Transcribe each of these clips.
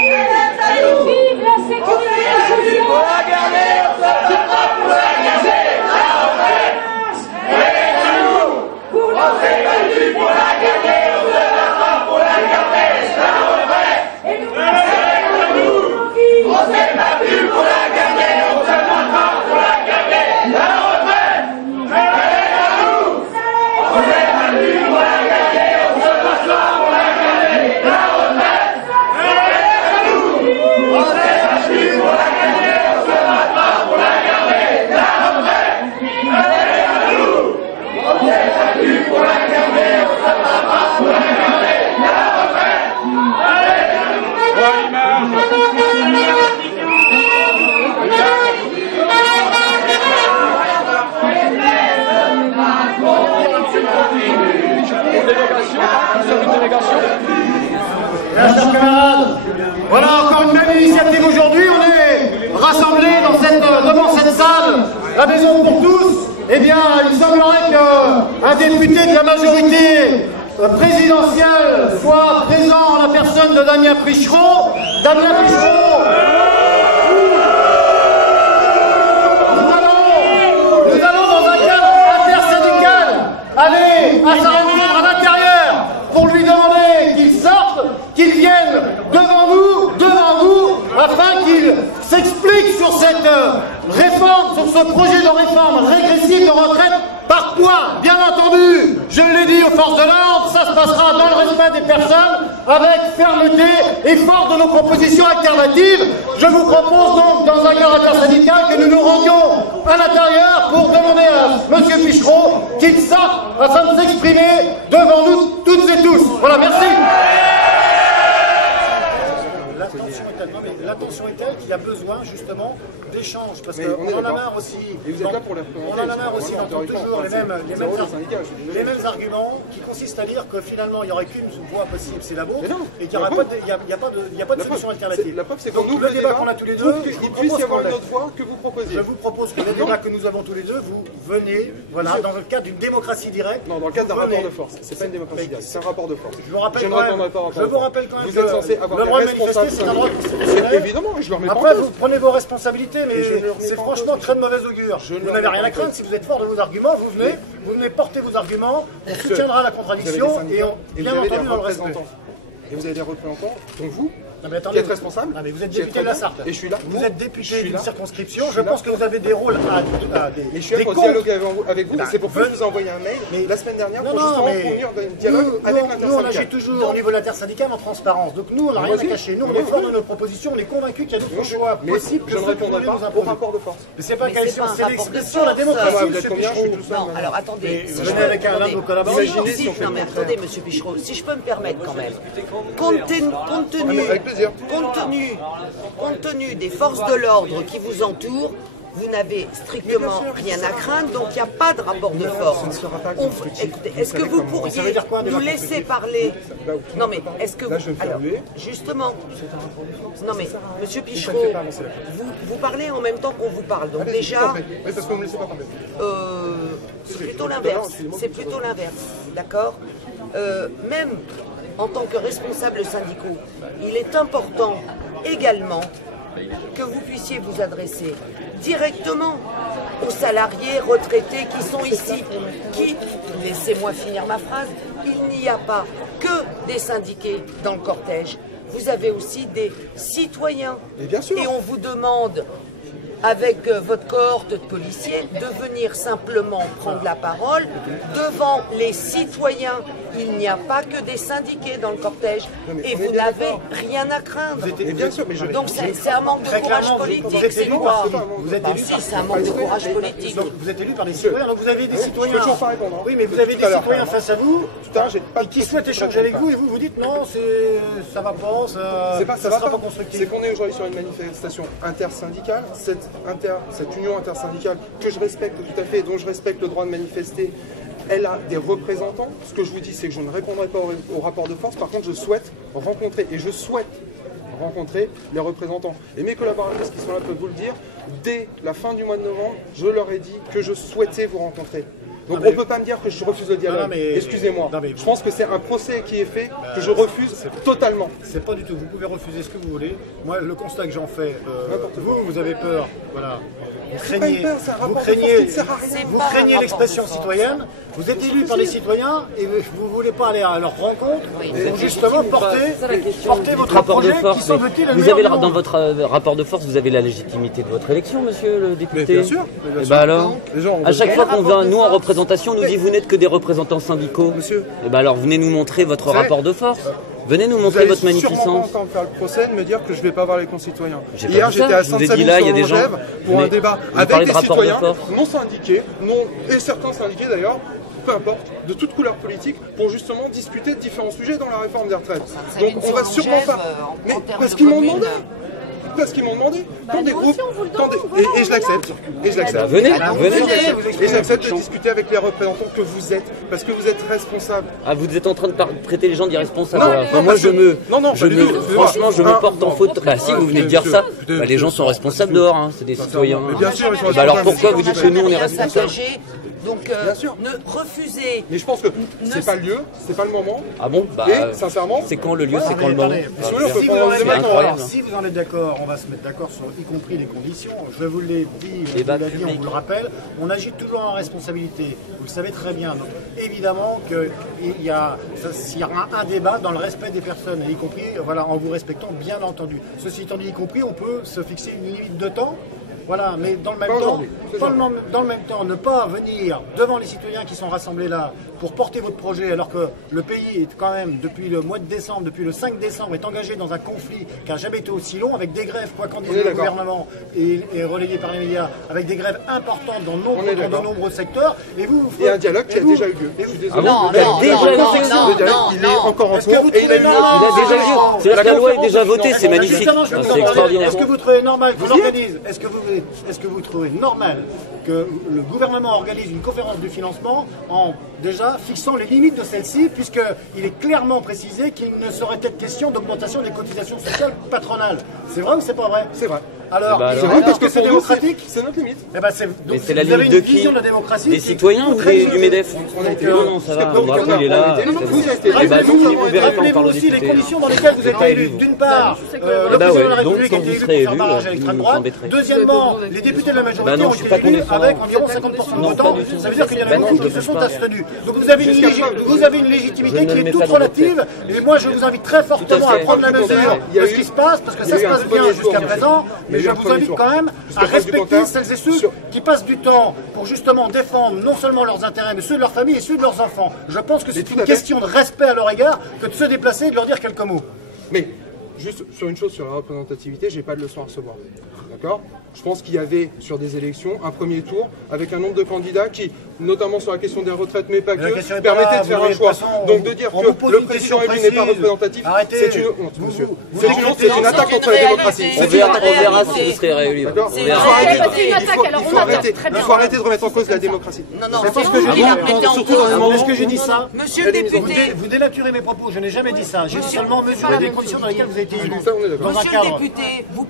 Vive la sécurité sociale. Pour la garder, on se battra pour la garder. La retraite, elle est à nous. On s'est battu pour la garder, on se battra pour la garder. La retraite, elle est à nous. On s'est battu pour la garder, on se battra pour la garder. La retraite, elle est à nous. On s'est battu pour la garder, on se battra pour la garder. La retraite, elle est à nous. On s'est battu pour la garder, on se battra pour la garder. La retraite, elle est à nous. On s'est battu pour la garder, on se battra pour la garder. La retraite, elle est à nous. Bien, chers camarades, voilà encore une belle initiative aujourd'hui. On est rassemblés devant cette salle, la maison pour tous. Eh bien, il semblerait qu'un député de la majorité présidentielle soit présent en la personne de Damien Prichereau. Damien Prichereau, nous allons dans un cadre intersyndical aller à sa rencontre à l'intérieur pour lui demander qu'il sorte, qu'il vienne devant vous, afin qu'il s'explique sur cette réforme, sur ce projet de réforme régressive de retraite par points. Bien entendu, je l'ai dit aux forces de l'ordre, ça se passera dans le respect des personnes, avec fermeté et fort de nos propositions alternatives. Je vous propose donc, dans un cadre intersyndical, que nous nous rendions à l'intérieur pour demander à M. Pichereau qu'il sorte afin de s'exprimer devant nous toutes et tous. Voilà, merci. L'attention est telle qu'il y a besoin justement d'échanges, parce qu'on en a marre aussi. Et vous êtes là pour la on en a marre aussi d'entendre toujours les mêmes arguments qui consistent à dire que finalement il n'y aurait qu'une voie possible, c'est la vôtre, et qu'il n'y a pas de solution alternative. La preuve, c'est qu'on ouvre le débat qu'on a tous les deux. Il puisse y avoir une autre voie que vous proposez. Je vous propose que le débat que nous avons tous les deux, vous venez, voilà, dans le cadre d'une démocratie directe. Non, dans le cadre d'un rapport de force. C'est pas une démocratie directe, c'est un rapport de force. Je vous rappelle quand même vous êtes censé avoir le des droit de manifester, responsables c'est un droit syndicaux. Évidemment, je leur mets pas en Après, cause. vous prenez vos responsabilités, mais c'est pas en franchement cause. très de mauvaise augure. Vous n'avez rien à craindre. Si vous êtes fort de vos arguments, vous venez porter vos arguments, on soutiendra la contradiction et bien entendu dans le respect. Et vous avez des représentants, donc vous, Non, mais attendez, qui êtes responsable. non, mais vous êtes député de la Sarthe. Et je suis là. Vous êtes député d'une là. circonscription. Je pense que vous avez des rôles à Mais je suis là des pour comptes. dialoguer avec vous. C'est pour ça que je vous ai envoyé un mail la semaine dernière pour justement convenir d'un dialogue avec nous, on agit l'intersyndicale. toujours au niveau de l'intersyndicale en transparence. Donc nous, on n'a rien à cacher. Nous, on est fort de nos propositions. On est convaincus qu'il y a d'autres choix possibles. Je ne répondrai pas au rapport de force. Mais c'est pas une question, c'est l'expression de la Moi, démocratie. vous êtes combien? Je suis tout seul. Non, alors attendez. Vous venez avec un de vos collaborateurs. Imaginez si on fait Non mais attendez, monsieur Pichereau, si je peux me permettre quand même. Compte tenu des forces de l'ordre qui vous entourent, vous n'avez strictement rien à craindre, donc il n'y a pas de rapport de force. Écoutez, est-ce que vous pourriez nous laisser parler? Non mais est-ce que vous... Alors, justement, non mais monsieur Pichereau, vous parlez en même temps qu'on vous parle, donc déjà... Oui, parce que vous ne me laissez pas parler. C'est plutôt l'inverse. C'est plutôt l'inverse, d'accord. Même en tant que responsable syndicaux, il est important également que vous puissiez vous adresser directement aux salariés retraités qui sont ici. Laissez-moi finir ma phrase, il n'y a pas que des syndiqués dans le cortège. Vous avez aussi des citoyens. Et bien sûr. Et on vous demande, avec votre cohorte de policiers, de venir simplement prendre la parole devant les citoyens. Il n'y a pas que des syndiqués dans le cortège et vous n'avez rien à craindre. Et bien sûr, mais Donc c'est un manque de Très courage clairement, politique, vous êtes c'est élu quoi? vous êtes élu Si, c'est un manque de courage politique. Donc vous êtes élu par des citoyens, donc vous avez des citoyens. Je peux toujours pas répondre, hein. Oui, mais vous avez des citoyens face à vous Tout à l'heure, j'ai pas qui souhaitent échanger avec vous et vous dites non, ça va pas, ça sera pas constructif. C'est qu'on est aujourd'hui sur une manifestation intersyndicale, cette union intersyndicale que je respecte tout à fait et dont je respecte le droit de manifester, elle a des représentants. Ce que je vous dis, c'est que je ne répondrai pas au rapport de force. Par contre, je souhaite rencontrer les représentants. Et mes collaboratrices qui sont là peuvent vous le dire, dès la fin du mois de novembre, je leur ai dit que je souhaitais vous rencontrer. Donc on ne peut pas me dire que je refuse le dialogue. Excusez-moi. Je pense que c'est un procès qui est fait que je refuse totalement. C'est pas du tout. Vous pouvez refuser ce que vous voulez. Moi, le constat que j'en fais, vous avez peur. Voilà. Vous craignez l'expression citoyenne. Vous êtes élu par les citoyens et vous ne voulez pas aller à leur rencontre pour justement porter votre rapport de projet force. qui semble-t-il le Vous meilleur avez du dans monde. votre rapport de force, vous avez la légitimité de votre élection, monsieur le député. Mais bien sûr. Et bah alors, à chaque fois qu'on vient, nous en représentation, on nous dit vous n'êtes que des représentants syndicaux. Monsieur. Et bah alors, venez nous montrer votre rapport de force. Venez nous Vous montrer allez votre sûrement magnificence. pas encore me faire le procès de me dire que je ne vais pas voir les concitoyens. J'ai pas Hier, dit ça. j'étais à Je vous ai dit Sainte-Savine là, il y a sur des gens. Longève pour Mais un débat vous avec parlez de des rapport de citoyens force. non syndiqués, et certains syndiqués d'ailleurs, peu importe, de toute couleur politique, pour justement discuter de différents sujets dans la réforme des retraites. Donc on va sûrement pas. Mais parce qu'ils m'ont demandé. Parce qu'ils m'ont demandé. Quand des groupes. Et je l'accepte. Et je l'accepte. Venez, venez. Et j'accepte de discuter avec les représentants que vous êtes, parce que vous êtes responsables. Ah, vous êtes en train de traiter les gens d'irresponsables. Non, Enfin, non, moi, parce que- franchement, je me porte en faute. Ah, si vous venez de dire ça, bah, les gens sont responsables dehors, hein, c'est des citoyens. Mais bien sûr, ils sont Bah alors responsables. pourquoi vous dites que nous on est Bien responsables? saccagé. Donc, Bien sûr. ne refusez. Mais je pense que c'est pas le lieu, c'est pas le moment. Ah bon? Bah, Et sincèrement, c'est quand le lieu, c'est quand le moment? Attendez, Si vous voulez, on peut si prendre vous en un êtes débat. d'accord, incroyable. si vous en êtes d'accord, on va se mettre d'accord sur y compris les conditions. Je vous l'ai dit, on Débat vous l'a dit, on public. vous le rappelle. On agit toujours en responsabilité. Vous le savez très bien. Donc, évidemment qu'il y a un débat dans le respect des personnes, y compris voilà, en vous respectant, bien entendu. Ceci étant dit, y compris, on peut se fixer une limite de temps. Voilà, mais dans le même Pas temps, aujourd'hui, c'est ça. dans le même temps, ne pas venir devant les citoyens qui sont rassemblés là pour porter votre projet, alors que le pays est quand même, depuis le mois de décembre, depuis le 5 décembre, est engagé dans un conflit qui n'a jamais été aussi long, avec des grèves, quoi qu'en dise On est le d'accord. gouvernement, et relayé par les médias, avec des grèves importantes dans On est de d'accord. nombreux secteurs, et vous... il y a un dialogue qui a et vous- déjà eu lieu. Je suis désolé. Non, Il a non, déjà non, eu non, lieu. non, Le dialogue, non, il est non. encore en Est-ce que cours vous et il a eu trouvez lieu. normal- Il a déjà lieu. C'est-à-dire que la loi est déjà votée, c'est magnifique. Justement, je vais vous en C'est parler. extraordinaire. Est-ce que vous trouvez normal qu'on organise, est-ce que vous trouvez normal que le gouvernement organise une conférence de financement en déjà fixant les limites de celle-ci, puisqu'il est clairement précisé qu'il ne serait peut-être question d'augmentation des cotisations sociales patronales. C'est vrai ou c'est pas vrai? C'est vrai. Alors, bah, C'est vrai parce que c'est pour nous, démocratique? c'est notre limite. Eh ben, Mais donc, c'est la vous avez limite de une qui? vision de la démocratie Des qui- citoyens ou du MEDEF? On a été Non, non, ça va, Parce qu'après, Braconil est là. vous avez été Eh bah, élus. si, vous verrez quand on Rappelez-vous parle aux aussi les députés. conditions dans lesquelles vous êtes pas élu. élu, vous. D'une part, le bah président de la ouais, République donc, a été quand élu vous pour serez faire élu, barrage à vous l'extrême nous droite. embêterez. Deuxièmement, les députés de la Bah majorité non, ont je suis été pas élus condescendant. avec environ 50% de Non, votants. pas du tout. Ça veut dire qu'il y en a Bah non, beaucoup je qui ne se sont pas. abstenus. Donc vous avez une légitimité Je ne qui le est mets toute pas dans votre tête. relative. Et moi, je vous invite très fortement Tout à à fait. prendre la mesure Il y a de ce eu- qui se passe, parce que il y ça a se eu un passe premier bien tour, jusqu'à monsieur. présent. Il y a Mais eu je un vous premier invite tour. quand même Jusqu'à à preuve du respecter contraire, celles et ceux sur- qui passent du temps pour justement défendre non seulement leurs intérêts, mais ceux de leur famille et ceux de leurs enfants. Je pense que c'est tout une à fait. question de respect à leur égard que de se déplacer et de leur dire quelques mots. Mais juste sur une chose, sur la représentativité, j'ai pas de leçon à recevoir. D'accord? Je pense qu'il y avait sur des élections un premier tour avec un nombre de candidats qui, notamment sur la question des retraites, mais pas Mais la que, question est pas permettaient là, de faire vous un voyez, choix. de toute façon, Donc de dire on vous pose que le une président question élu n'est pas précise. représentatif, Arrêtez. c'est une honte, Vous- monsieur. vous C'est une écoutez- honte, c'est une attaque c'est contre une la démocratie. réalité. On C'est verra, une on verra si réalité. vous serez réélu. D'accord? C'est Il une faut arrêter de- réalité. Une attaque, alors on adore, très bien. il faut arrêter de remettre en cause la démocratie. Non, non, C'est pas c'est ce que vous je qui dis. la mettez en Surtout dans les cause. moments- Est-ce que j'ai dit ça? Monsieur le député, Vous dénaturez mes propos, je n'ai jamais dit ça. J'ai seulement mesuré les conditions dans lesquelles vous avez été élu. Ça, on est d'accord. Dans un monsieur le cadre. député, vous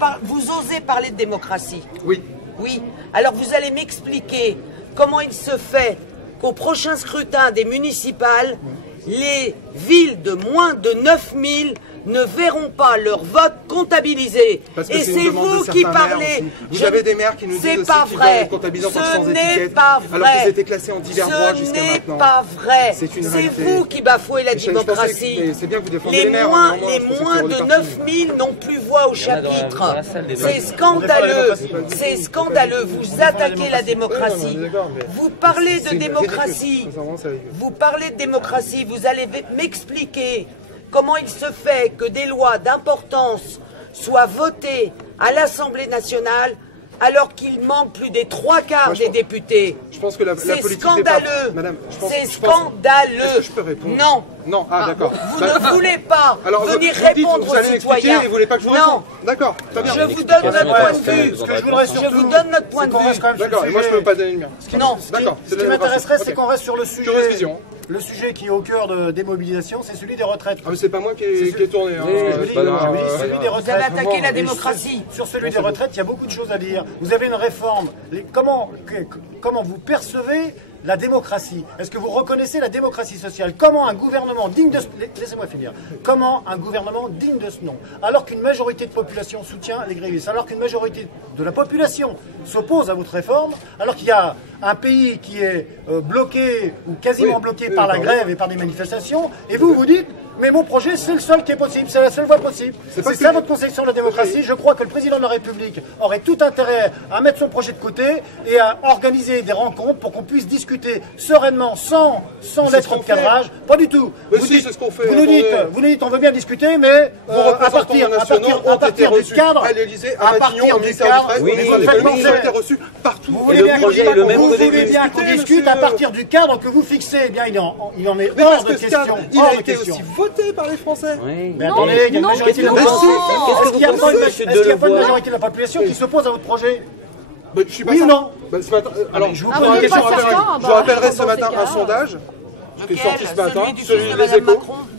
osez parler de démocratie. Oui. Oui. Alors vous allez m'expliquer comment il se fait qu'au prochain scrutin des municipales, les villes de moins de 9000 ne verront pas leur vote comptabilisé. Parce que Et c'est une c'est demande de vous certains qui maires parlez. aussi. Vous avez des maires qui nous disent C'est aussi pas qu'ils veulent vrai. être comptabilisés en Ce sans n'est étiquette, pas alors qu'ils vrai. étaient classés en divers droits jusqu'à Ce n'est maintenant. pas vrai. C'est une C'est réalité. vous qui bafouez la Et je pensais que- démocratie. mais c'est bien que vous défendez Les les maires, moins, néanmoins, les je pensais que moins c'était de pour les 9000 n'ont plus voix au dans chapitre. la salle des C'est votes. scandaleux. C'est scandaleux. Vous attaquez la démocratie. Ouais, non, mais d'accord, mais- Vous parlez de C'est démocratie. ridicule. Sincèrement, c'est ridicule. Vous parlez de démocratie. Vous allez m'expliquer comment il se fait que des lois d'importance soient votées à l'Assemblée nationale alors qu'il manque plus des 3/4 Moi, je des pense- députés. Je pense que la C'est politique scandaleux. n'est pas... Madame, je pense- C'est je pense- scandaleux. Est-ce que je peux répondre? Non. Non, ah d'accord. Vous Bah, ne voulez pas alors, venir vous dites, répondre vous aux allez m'expliquer citoyens. et vous voulez pas que je vous Non. réponde. D'accord, très bien. Je vous donne notre point de vue. Ce que je voudrais surtout, Je vous donne notre point de c'est qu'on vue. reste quand même sur le D'accord, et moi je sujet. peux pas donner le mien. Non. D'accord, Ce c'est qui la m'intéresserait, démocratie. c'est Ok. qu'on reste sur le sujet. Curieuse vision. Le sujet qui est au cœur des mobilisations, c'est celui des retraites. Ah mais c'est pas moi qui ai tourné. Hein. Oui, Je c'est vous dis, pas grave. celui des retraites. avez attaqué la Et démocratie. Sur celui des retraites, il y a beaucoup de choses à dire. Vous avez une réforme. Comment vous percevez la démocratie? Est-ce que vous reconnaissez la démocratie sociale? Comment un gouvernement digne de ce... Laissez-moi finir. Comment un gouvernement digne de ce nom, alors qu'une majorité de population soutient les grévistes, alors qu'une majorité de la population s'oppose à votre réforme, alors qu'il y a un pays qui est bloqué ou quasiment bloqué par la grève et par des manifestations, et vous dites mais mon projet, c'est le seul qui est possible, c'est la seule voie possible. C'est ça votre conception de la démocratie. Je crois que le président de la République aurait tout intérêt à mettre son projet de côté et à organiser des rencontres pour qu'on puisse discuter sereinement, sans lettre de cadrage. Pas du tout. Vous nous dites, on veut bien discuter, mais à partir du cadre, vous voulez bien qu'on discute à partir du cadre que vous fixez. Eh bien, il en est hors de question. Il a été aussi voté par les Français. Oui. Mais attendez, il y a une majorité de la population. Est-ce qu'il n'y a pas une majorité de la population qui s'oppose à votre projet? Oui ou non? Alors, je vous pose une question. Je vous rappellerai ce matin un sondage qui est sorti ce matin,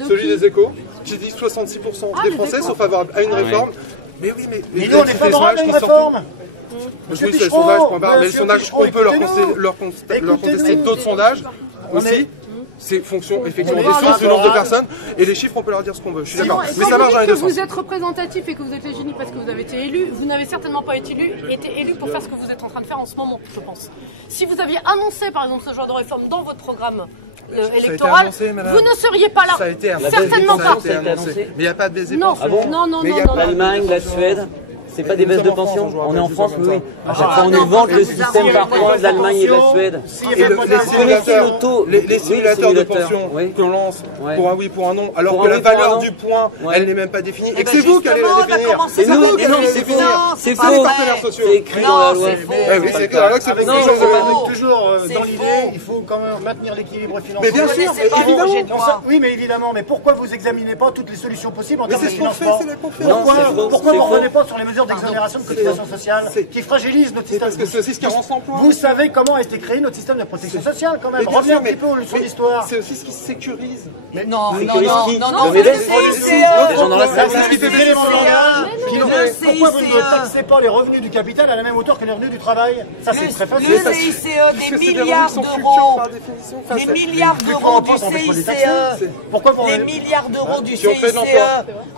celui des Échos, qui dit 66% des Français sont favorables à une réforme. Mais oui, mais nous, on est favorables à une réforme. Oui, c'est le sondage.bar, mais le sondage, on peut leur contester d'autres sondages aussi. C'est fonction effectivement des sources, du nombre de personnes, et les chiffres, on peut leur dire ce qu'on veut. Je suis d'accord. Mais ça marche dans les deux sens. Vous êtes représentatif et que vous êtes les génies parce que vous avez été élu. Vous n'avez certainement pas été élu pour faire ce que vous êtes en train de faire en ce moment, je pense. Si vous aviez annoncé, par exemple, ce genre de réforme dans votre programme électoral, vous ne seriez pas là. Ça a été certainement pas. Mais il n'y a pas de baisse des Non, pensions. non. L'Allemagne, la Suède. C'est pas des baisses de pension? On est en France, oui. À chaque fois, on nous vante le système par points de l'Allemagne et de la Suède. Les simulateurs de pension qu'on lance pour un oui, pour un non, alors que la valeur du point, elle n'est même pas définie. Et que c'est vous qui allez la définir. C'est nous qui allons la définir. C'est faux. C'est écrit dans la loi. Oui, c'est écrit dans la loi que c'est pas toujours dans l'idée, il faut quand même maintenir l'équilibre financier. Mais bien sûr, évidemment. Oui, mais évidemment. Mais pourquoi vous examinez pas toutes les solutions possibles en termes de c'est ce qu'on fait, financement? c'est la conférence. Pourquoi vous ne revenez pas sur les mesures d'exonération de cotisation sociale qui fragilise notre système? Parce que c'est aussi ce qui rend l'emploi. Vous savez comment a été créé notre système de protection sociale quand même. Revenez un petit peu aux leçons d'histoire. C'est aussi ce qui sécurise. Non, c'est le C'est ce qui fait baisser mon langage. Pourquoi vous ne taxez pas les revenus du capital à la même hauteur que les revenus du travail? Ça c'est très facile. Le CICE, des milliards d'euros. Les milliards d'euros du CICE. Les milliards d'euros du CICE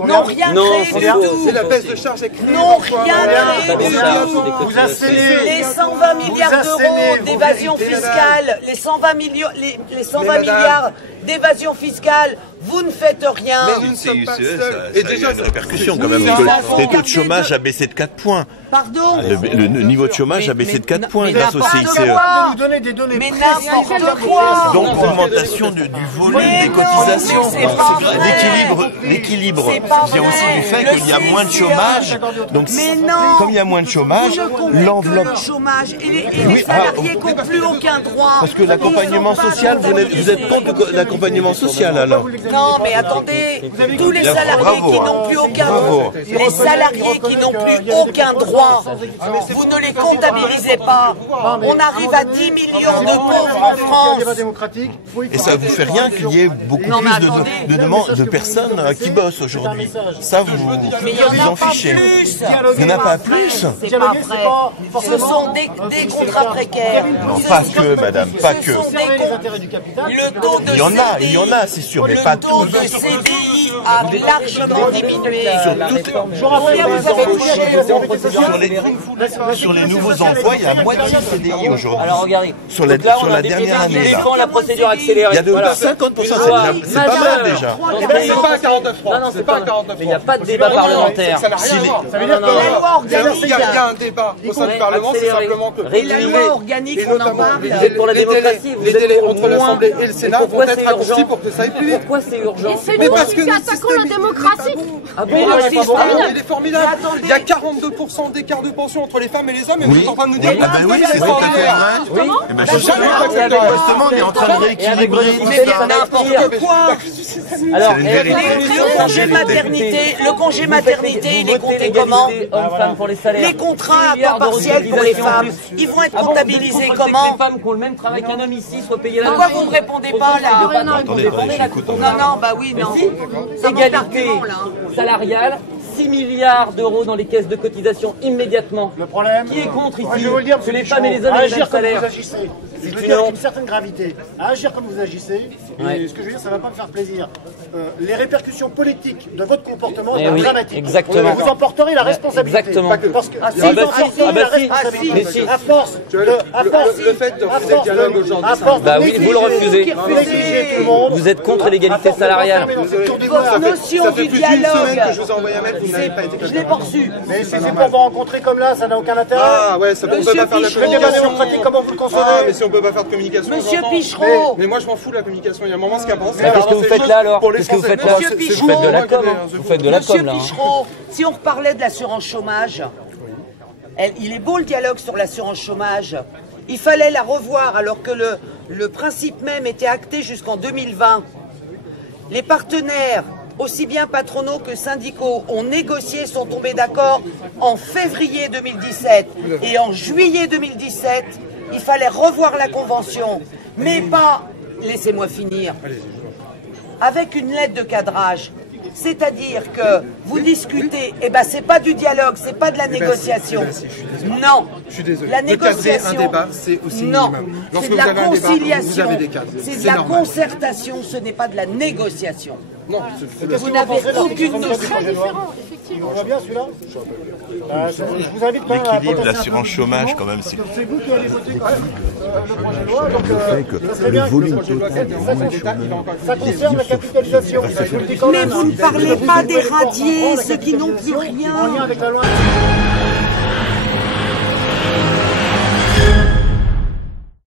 n'ont rien créé du tout. C'est la baisse de charges n'ont rien créé du tout. Vous assénez Les 120 milliards d'euros d'évasion fiscale, les 120 milliards d'évasion fiscale, vous ne faites rien. Mais nous ne sommes pas seuls. Et déjà, il y a une répercussion quand même. Le taux de chômage a baissé de 4 points. Pardon. Le niveau de chômage a baissé de 4 points grâce au CICE. vous donner des données mais n'importe quoi. Donc augmentation du volume des cotisations. L'équilibre vient aussi du fait qu'il y a moins de chômage. Donc comme il y a moins de chômage, l'enveloppe. Le chômage et les salariés qui n'ont plus aucun droit. Parce que l'accompagnement social, vous êtes contre l'accompagnement social alors? Non, mais attendez, tous les salariés qui n'ont plus aucun droit, les salariés qui n'ont plus aucun droit, vous ne les comptabilisez pas. On arrive à 10 millions de pauvres en France. Et ça vous fait rien qu'il y ait beaucoup plus de personnes qui bossent aujourd'hui? Ça, vous en fichez. Il n'y en a pas plus? C'est pas vrai. Ce sont des contrats précaires. Non, pas que, madame, pas que. Le taux de Il y en a, c'est sûr, mais pas tous. Le taux de CDI a largement diminué. Sur les nouveaux emplois, il y a moitié de CDI aujourd'hui. Alors regardez. Sur la dernière année, là. La procédure accélérée. Il y a de 50%, c'est pas mal déjà. C'est pas un 49.3. Non, c'est pas un 49.3. Mais il n'y a pas de débat parlementaire. Ça veut dire qu'il y a un débat au sein du Parlement, c'est simplement que la loi organique, on en parle. Les délais entre l'Assemblée et le Sénat vont être raccourcis pour que ça aille plus vite. Pourquoi c'est urgent? C'est nous qui attaquons la démocratie. Il est formidable. Il y a 42% d'écart de pension entre les femmes et les hommes, et vous êtes en train de nous dire Ah ben oui, c'est extraordinaire. Justement, on est en train de rééquilibrer tout ça. N'importe quoi. Alors, le congé maternité, il est compté comment? Les contrats à temps partiel pour les femmes, ils vont être comptabilisés comment? Les femmes qui ont le même travail qu'un homme ici soient payées la même. Pourquoi vous ne me répondez pas là? Attendez, j'écoute. Non, bah oui, non. Égalité salariale, 6 milliards d'euros dans les caisses de cotisation immédiatement. Le problème, qui est contre ici je veux le dire, que les femmes et les hommes aient le même salaire? Vous agissez. Je veux dire avec une certaine gravité. À agir comme vous agissez, et ce que je veux dire, ça ne va pas me faire plaisir. Les répercussions politiques de votre comportement sont dramatiques. Exactement. Et vous en porterez la responsabilité. Exactement. Parce que si vous en porterez la responsabilité, à force le fait de refuser le dialogue aujourd'hui, bah oui, vous le refusez. Vous êtes contre l'égalité salariale. Votre notion du dialogue, que je vous ai envoyé un mail, vous n'avez pas été je l'ai pas reçu. Mais si c'est pour vous rencontrer comme là, ça n'a aucun intérêt. Ah ouais, ça peut pas faire la débat démocratique, comment vous le concevez? Ah, mais si on peut pas faire de communication. Monsieur Pichereau. Mais moi je m'en fous de la communication. Il y a un moment, ce qu'il y a pensé. Qu'est-ce que vous faites là alors? Qu'est-ce que vous faites là? Monsieur Vous faites de la com. Vous faites de la com Monsieur là. Pichereau, si on reparlait de l'assurance chômage, il est beau le dialogue sur l'assurance chômage. Il fallait la revoir alors que le principe même était acté jusqu'en 2020. Les partenaires, aussi bien patronaux que syndicaux, ont négocié, sont tombés d'accord en février 2017. Et en juillet 2017, il fallait revoir la convention, mais pas, laissez-moi finir, avec une lettre de cadrage. C'est-à-dire que vous discutez, et ben c'est pas du dialogue, c'est pas de la négociation. Non, je suis désolé. La négociation, un débat, c'est aussi non, Lorsque c'est de la vous avez un débat, conciliation, vous avez des cadres. c'est de la concertation, ce n'est pas de la négociation. Non, vous n'avez aucune notion. On va bien celui-là. Je vous invite quand même à L'équilibre de l'assurance chômage, quand même, c'est C'est vous qui allez voter le projet de loi, donc le volume total ça concerne la capitalisation. Mais vous ne parlez pas des radiés, ceux qui n'ont plus rien. En lien avec la loi.